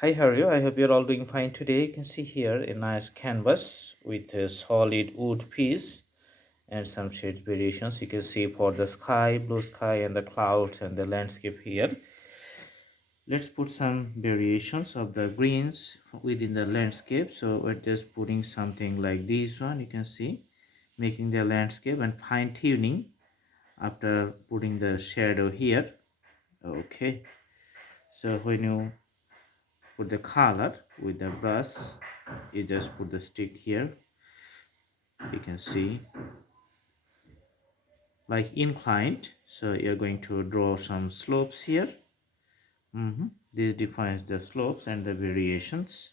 Hi, how are you? I hope you're all doing fine today. You can see here a nice canvas with a solid wood piece and some shades variations. You can see for the sky, blue sky, and the clouds and the landscape here. Let's put some variations of the greens within the landscape. So we're just putting something like this one. You can see making the landscape and fine tuning after putting the shadow here. Okay, so when you put the color with the brush, you just put the stick here. You can see like inclined, so you're going to draw some slopes here. This defines the slopes and the variations.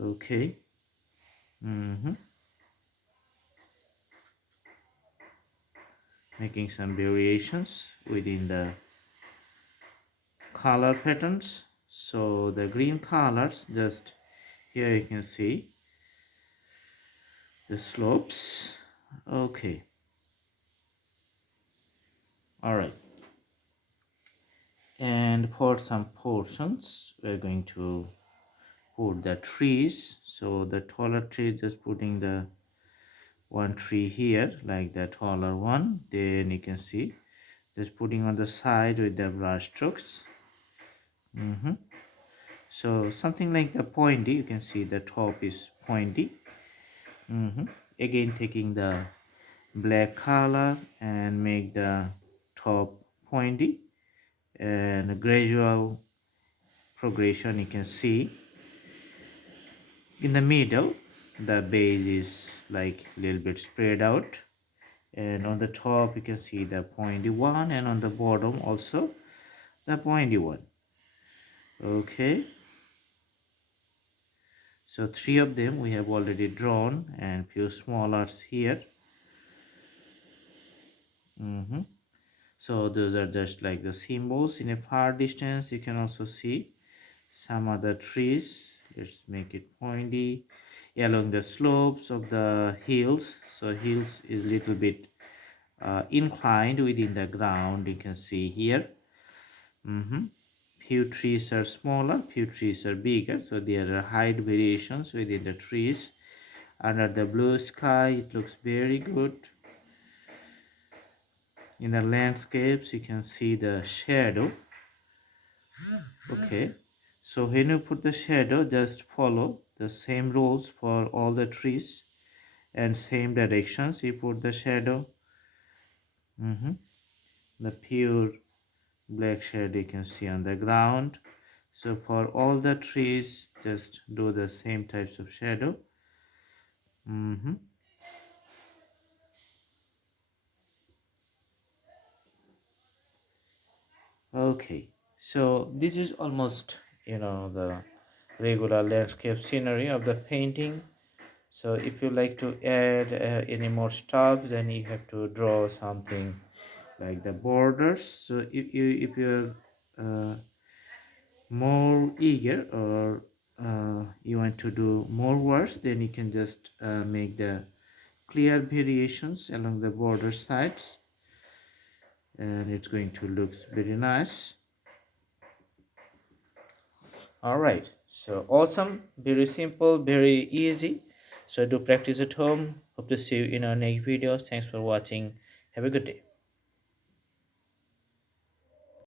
Okay. Making some variations within the color patterns. So the green colors, just here you can see the slopes. Okay, all right. And for some portions we're going to put the trees. So the taller tree, just putting the one tree here like the taller one. Then you can see just putting on the side with the brush strokes. So something like the pointy, you can see the top is pointy. Again taking the black color and make the top pointy, and gradual progression. You can see in the middle the base is like a little bit spread out, and on the top you can see the pointy one, and on the bottom also the pointy one. Okay, so three of them we have already drawn, and few smallers here. So those are just like the symbols. In a far distance you can also see some other trees. Let's make it pointy along the slopes of the hills. So hills is little bit inclined within the ground. You can see here. Few trees are smaller, few trees are bigger, so there are height variations within the trees. Under the blue sky it looks very good. In the landscapes you can see the shadow. Okay, so when you put the shadow, just follow the same rules for all the trees and same directions. You put the shadow. The pure black shade you can see on the ground. So for all the trees, just do the same types of shadow. Okay, so this is almost the regular landscape scenery of the painting. So if you like to add any more stuff, then you have to draw something like the borders. So if you're more eager, or you want to do more words, then you can just make the clear variations along the border sides, and it's going to look very nice. All right, so awesome, very simple, very easy. So do practice at home. Hope to see you in our next videos. Thanks for watching. Have a good day.